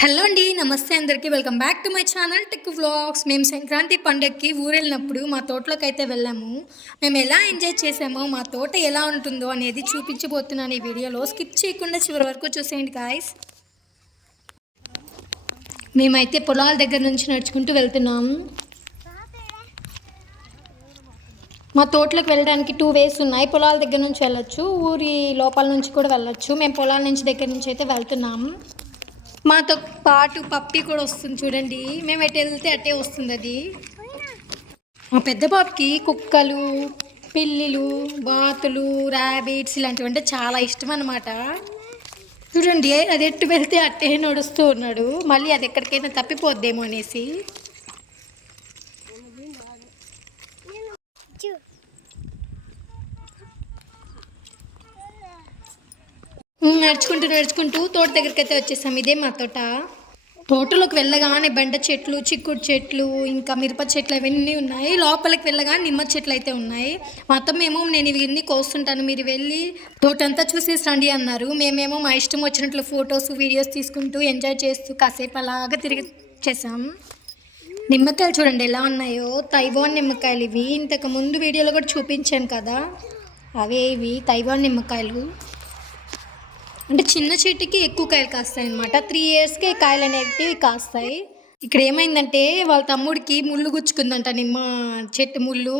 Hello అండి నమస్తే అందరికీ. Welcome back to my channel tech vlogs మేము సంక్రాంతి పండుగకి ఊరెళ్ళినప్పుడు మా తోటలోకి అయితే వెళ్ళాము. మేము ఎలా ఎంజాయ్ చేసామో మా తోట ఎలా ఉంటుందో అనేది చూపించబోతున్నాను ఈ వీడియోలో. స్కిప్ చేయకుండా చివరి వరకు చూసేయండి గాయస్ మేమైతే పొలాల దగ్గర నుంచి నడుచుకుంటూ వెళ్తున్నాం. మా తోటలోకి వెళ్ళడానికి టూ వేస్ ఉన్నాయి. పొలాల దగ్గర నుంచి వెళ్ళొచ్చు ఊరి లోపల నుంచి కూడా వెళ్ళొచ్చు. మేము పొలాల నుంచి దగ్గర నుంచి అయితే వెళ్తున్నాం. మాతో పాటు పప్పి కూడా వస్తుంది చూడండి. మేము ఎటు వెళ్తే అటే వస్తుంది అది. మా పెద్ద బాబుకి కుక్కలు పిల్లిలు బాతులు ర్యాబిట్స్ ఇలాంటివి అంటే చాలా ఇష్టం అన్నమాట చూడండి అది ఎట్టు వెళ్తే అట్టే నడుస్తూ ఉన్నాడు. మళ్ళీ అది ఎక్కడికైనా తప్పిపోద్దేమో అనేసి. నడుచుకుంటూ నడుచుకుంటూ తోట దగ్గరికి అయితే వచ్చేసాం. ఇదే మా తోట. తోటలోకి వెళ్ళగానే బెండ చెట్లు చిక్కుడు చెట్లు ఇంకా మిరప చెట్లు అవన్నీ ఉన్నాయి. లోపలికి వెళ్ళగానే నిమ్మ చెట్లు అయితే ఉన్నాయి. మొత్తం మేము నేను ఇవన్నీ కోస్తుంటాను. మీరు వెళ్ళి తోటంతా చూసేసి రండి అన్నారు. మేమేమో మా ఇష్టం వచ్చినట్లు ఫొటోస్ వీడియోస్ తీసుకుంటూ ఎంజాయ్ చేస్తూ కాసేపు అలాగా తిరిగి చేసాం నిమ్మకాయలు చూడండి ఎలా ఉన్నాయో. తైవాన్ నిమ్మకాయలు ఇవి. ఇంతకు ముందు వీడియోలో కూడా చూపించాను కదా. అవే ఇవి తైవాన్ నిమ్మకాయలు. అంటే చిన్న చెట్టుకి ఎక్కువ కాయలు కాస్తాయి అనమాట త్రీ ఇయర్స్కే కాయలు అనేటివి కాస్తాయి. ఇక్కడ ఏమైందంటే వాళ్ళ తమ్ముడికి ముళ్ళు గుచ్చుకుందంట నిమ్మ చెట్టు ముళ్ళు.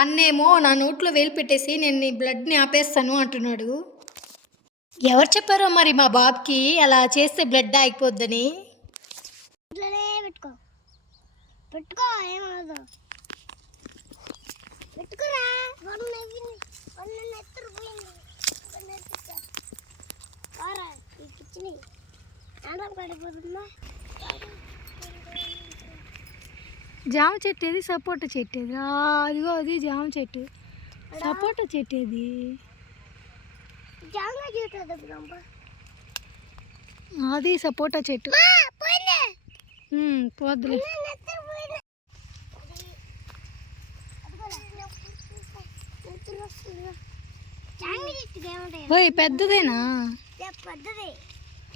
అన్నేమో నా నోట్లో వేలు పెట్టేసి నేను నీ బ్లడ్ని ఆపేస్తాను అంటున్నాడు. ఎవరు చెప్పారో మరి మా బాబుకి? అలా చేస్తే బ్లడ్ ఆగిపోద్దని. పెట్టుకో. పెట్టుకో ఏమవదు పెట్టుకోరా. కిచెన్ ఆండ్రం పడిపోతుందా జామ చెట్టు ఏది? సపోటా చెట్టు ఏది? అదిగో అది జామ చెట్టు. సపోటా చెట్టు ఏది? అది సపోటా చెట్టు. పోద్దులే. ఓయ్ పెద్దదేనా? పెద్దది.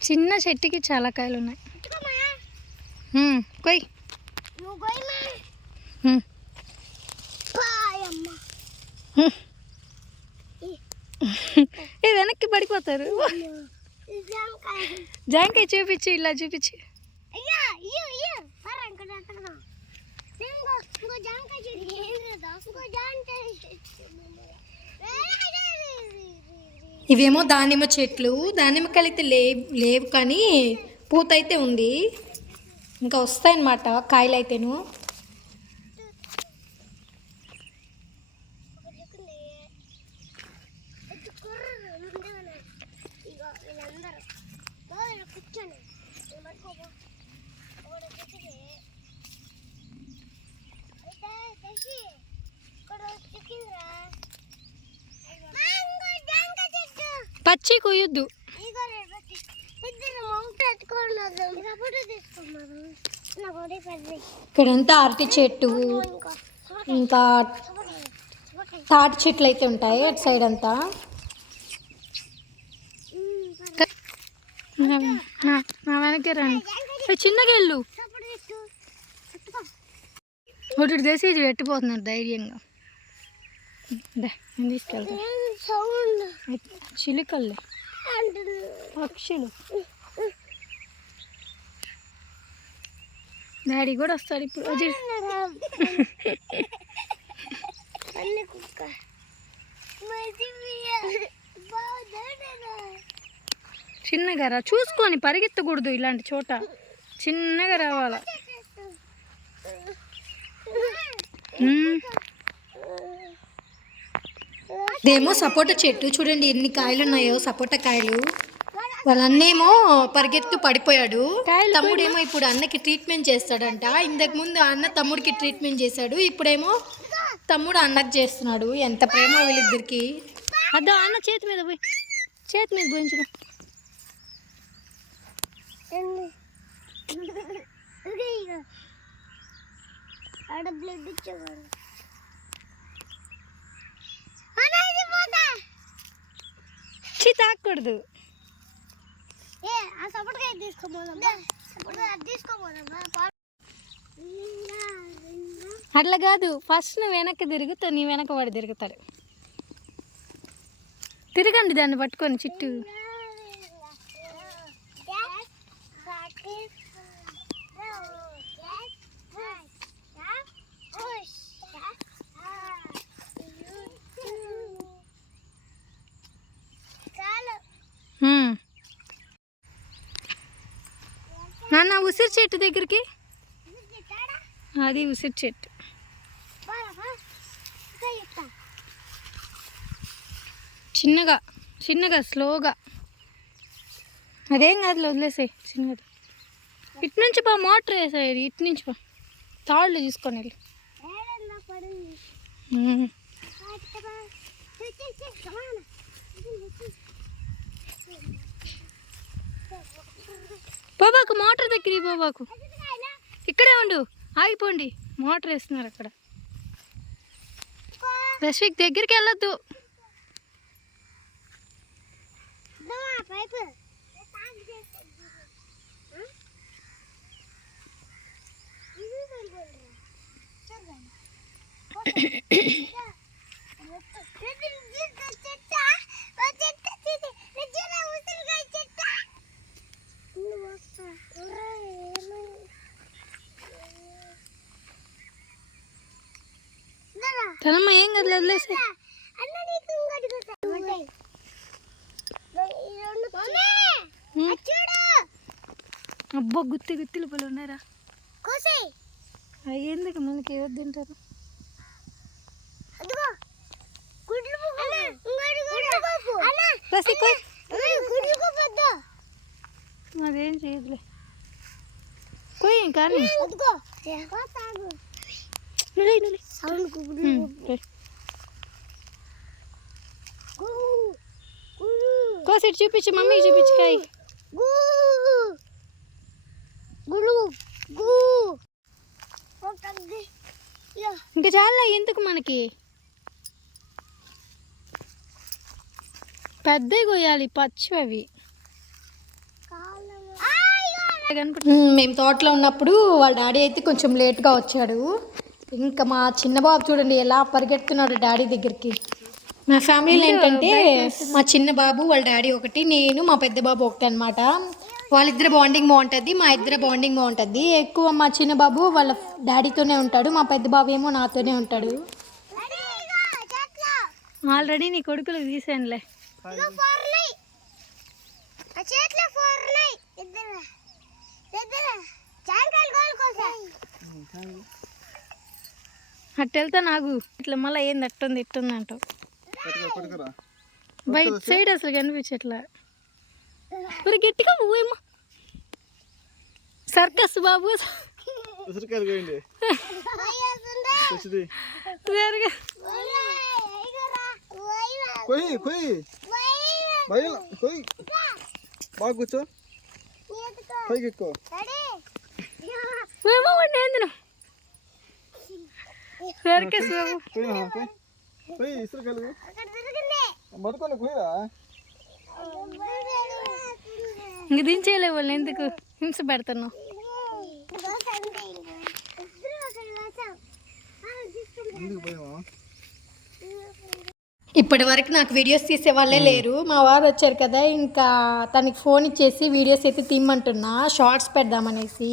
చిన్న చెట్టుకి చాలా కాయలు ఉన్నాయి కొయ్. ఇది ఏ వెనక్కి పడిపోతారు. జామకాయ జాంకాయ చూపించి ఇలా చూపించి. అయ్యా ఇవేమో దానిమ్మ చెట్లు దానిమ్మకాయలు అయితే లేవు లేవు కానీ పూత అయితే ఉంది. ఇంకా వస్తాయన్నమాట కాయలు అయితేను ఇగో వీళ్ళందరూ బాగా కూర్చొని పట్టుకోబో ఒకటి కూర్చుని అయితే తెసి ఇక్కడ చిక్కిందిరా ఇంకో జాంకాయ చెట్టు పచ్చి కొయ్యొద్దు ఇగో రేపు ఇద్దరు మౌంట్ ఎత్తుకున్నారు సపోర్ట్ తీసుకున్నారు నాకు ఒకటి పెద్దది ఇక్కడంతా అరటి చెట్టు ఇంకా తాటి చెట్లు అయితే ఉంటాయి అటు సైడ్ అంతా. నా వెనకే రండి చిన్నగా వెళ్ళు. ఒకటి దేశీ ఇది పెట్టిపోతున్నారు ధైర్యంగా. నేను తీసుకెళ్తా. చిలుకల్లే పక్షులు. డాడీ కూడా వస్తాడు ఇప్పుడు. చిన్నగా రా చూసుకొని పరిగెత్తకూడదు ఇలాంటి చోట. చిన్నగా రావాలా. ఇదేమో సపోటా చెట్టు చూడండి ఎన్ని కాయలు ఉన్నాయో సపోటా కాయలు. వాళ్ళ అన్నేమో పరిగెత్తు పడిపోయాడు తమ్ముడేమో ఇప్పుడు అన్నకి ట్రీట్మెంట్ చేస్తాడంట. ఇంతకు ముందు అన్న తమ్ముడికి ట్రీట్మెంట్ చేశాడు. ఇప్పుడేమో తమ్ముడు అన్నకి చేస్తున్నాడు. ఎంత ప్రేమ వీళ్ళిద్దరికి. అద్దా అన్న చేతి మీద పోయి చేతి మీద పోయించుకో. ఆడ బ్లడ్ ఇచ్చేవాడు. తాకూడదు. అట్లా కాదు ఫస్ట్ నువ్వు వెనక్కి తిరుగుతావు నీ వెనక వాడు తిరుగుతాడు. తిరగండి దాన్ని పట్టుకొని చుట్టూ. నాన్న ఉసిరి చెట్టు దగ్గరికి. అది ఉసిరి చెట్టు. చిన్నగా చిన్నగా స్లోగా. అదేం కాదు వదిలేసాయి చిన్నగా ఇటు నుంచి పా మోటార్ వేసాయి ఇటు నుంచి పా. తాళ్ళు తీసుకొని వెళ్ళి. హ్మ్. బాబాకు మోటార్ దగ్గర బాబాకు ఇక్కడే ఉండు ఆగిపోండి మోటార్ వేస్తున్నారు అక్కడ రష్మిక్ దగ్గరికి వెళ్ళొద్దు పైపు తనమ్మ ఏం కదా వదిలేసి? అబ్బా గుత్తి గుత్తిలు పలు ఉన్నారా ఎందుకు మనకి ఎవరు తింటారు? గుడ్లు అదేం చేయదులే. పోయి కానీ అదిగో తాగు. నువ్వు లేయ్, నువ్వు లేయ్. సౌండ్ గుడ్లు హ్మ్, పోయ్. గు కోసి ఇటు చూపించు మమ్మీకి చూపించు కాయ్. ఇంకా చాలా ఎందుకు మనకి? పెద్దవి కొయ్యాలి పచ్చివి మేము తోటలో ఉన్నప్పుడు వాళ్ళ డాడీ అయితే కొంచెం లేట్గా వచ్చాడు. ఇంకా మా చిన్న బాబు చూడండి ఎలా పరిగెడుతున్నాడు డాడీ దగ్గరికి. మా ఫ్యామిలీలో ఏంటంటే మా చిన్న బాబు వాళ్ళ డాడీ ఒకటి నేను మా పెద్ద బాబు ఒకటి అనమాట వాళ్ళిద్దరు బాండింగ్ బాగుంటుంది మా ఇద్దరు బాండింగ్ బాగుంటుంది. ఎక్కువ మా చిన్న బాబు వాళ్ళ డాడీతోనే ఉంటాడు మా పెద్ద బాబు ఏమో నాతోనే ఉంటాడు. ఆల్రెడీ నీ కొడుకులకు తీసానులే ఆ చేతిలో ఫోర్ ఉన్నాయి ఇద్దరు ఇద్దరు జాంకాయలు గోలు కోసాయి అట్టు వెళ్తా నాకు ఇట్లా మళ్ళీ ఏంది అట్టుంది ఇట్టుంది అంటావు. బయట సైడ్ అసలు కనిపించట్లా. మరి గట్టిగా పోయేమో సర్కస్ బాబు. బాగా కూర్చో. పైకి ఎక్కువ ఏమో వాడిని ఏందిను సర్కస్ బాబు కొయ్యి నాన్న, కొయ్యి ఇంక దించేయలే వాళ్ళు ఎందుకు? హింస పోయామా ఇప్పటి వరకు నాకు వీడియోస్ తీసే వాళ్ళే లేరు. మా వారు వచ్చారు కదా ఇంకా తనకి ఫోన్ ఇచ్చేసి వీడియోస్ అయితే తీయమంటున్నా. షార్ట్స్ పెడదామనేసి.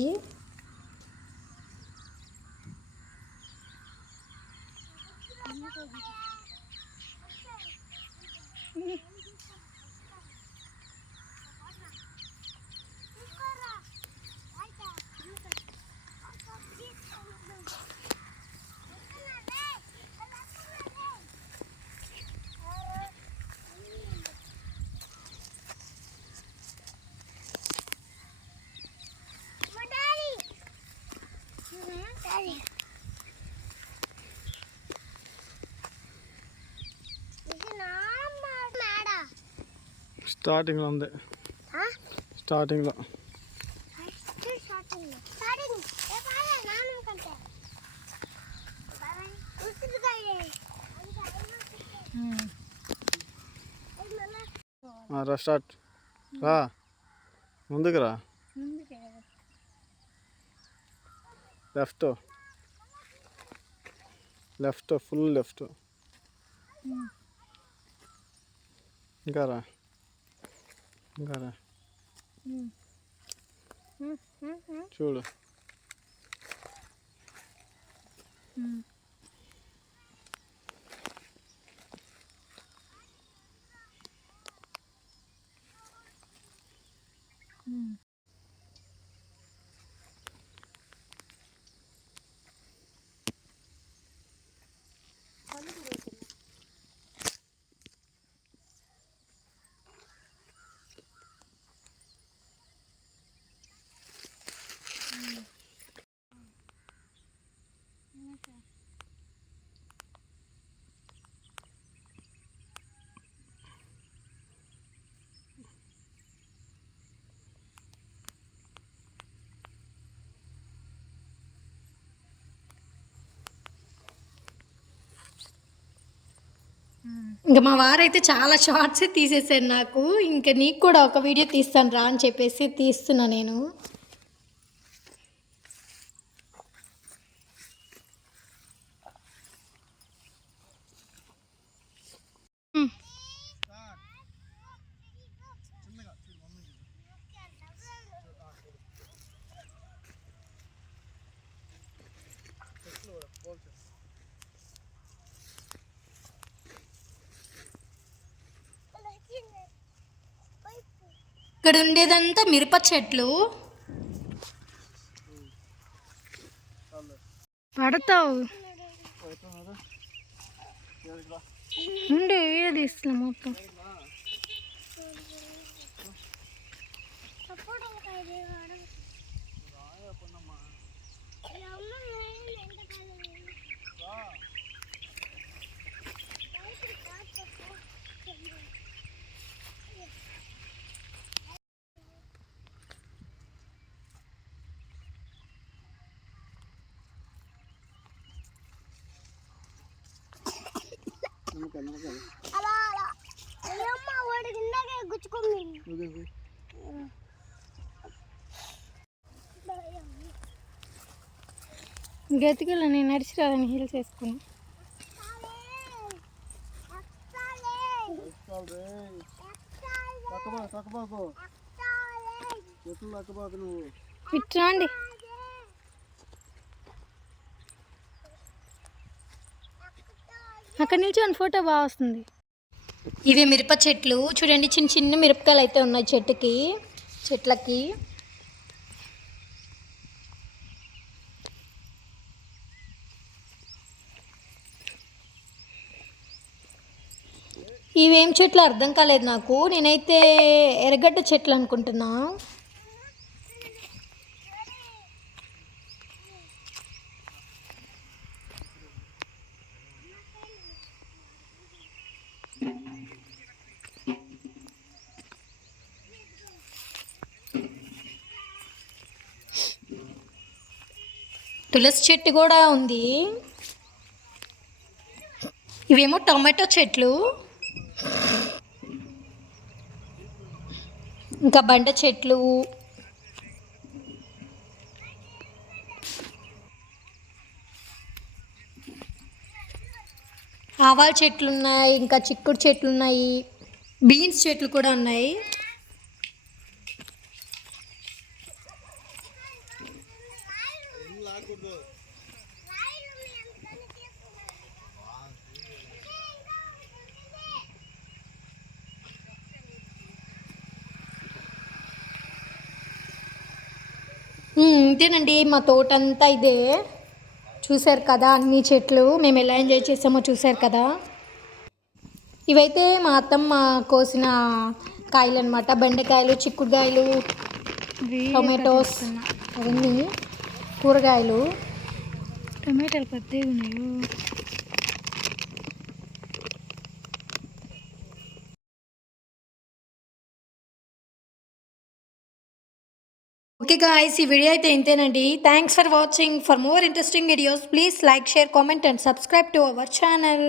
స్టార్టింగ్లో ఉంది స్టార్టింగ్లో రా స్టార్ట్ రా ముందుకు రా లెఫ్ట్ లెఫ్ట్ ఫుల్ లెఫ్ట్ ఇంకా రా 你看它。嗯。嗯嗯嗯。就了。嗯。ఇంకా మా వారైతే చాలా షార్ట్సే తీసేసారు నాకు. ఇంకా నీకు కూడా ఒక వీడియో తీస్తాను రా అని చెప్పేసి తీస్తున్నా నేను. ఇక్కడ ఉండేదంతా మిరప చెట్లు. పడతావు. ఉండే ఏది ఇస్తా మొత్తం అప్పుడు ఒక ఐదు వారం అమ్మ నేను ఎంతకాలం అలా అలా అమ్మ వాడికి ఇందాకే గుచ్చుకుంది గతికలో నేను నడిచి రాదని హీల్స్ వేసుకున్నా తక్కబాకు తక్కబాకు నుంచి వన్ ఫోటో బాగా వస్తుంది? ఇవి మిరప చెట్లు. చూడండి చిన్న చిన్న మిరపకాయలు అయితే ఉన్నాయి చెట్టుకి చెట్లకి. ఇవేం చెట్లు అర్థం కాలేదు నాకు. నేనైతే ఎర్రగడ్డ చెట్లు అనుకుంటున్నా. తులసి చెట్టు కూడా ఉంది. ఇవేమో టమాటో చెట్లు. ఇంకా బండ చెట్లు. ఆవాల చెట్లు ఉన్నాయి ఇంకా చిక్కుడు చెట్లు ఉన్నాయి బీన్స్ చెట్లు కూడా ఉన్నాయి. ఉమ్, ఇంతేనండి మా తోట అంతా ఇదే. చూశారు కదా అన్ని చెట్లు మేము ఎలా ఎంజాయ్ చేసామో చూశారు కదా. ఇవైతే మా అత్తమ్మ కోసిన కాయలు అనమాట బెండకాయలు చిక్కుడుకాయలు టొమాటోస్ అవన్నీ. కూరగాయలు. టమాటాలు పెద్దవి ఉన్నాయి. ఓకే గాయస్ ఈ వీడియో అయితే ఇంతేనండి. Thanks for watching for more interesting videos please like share comment and subscribe to our channel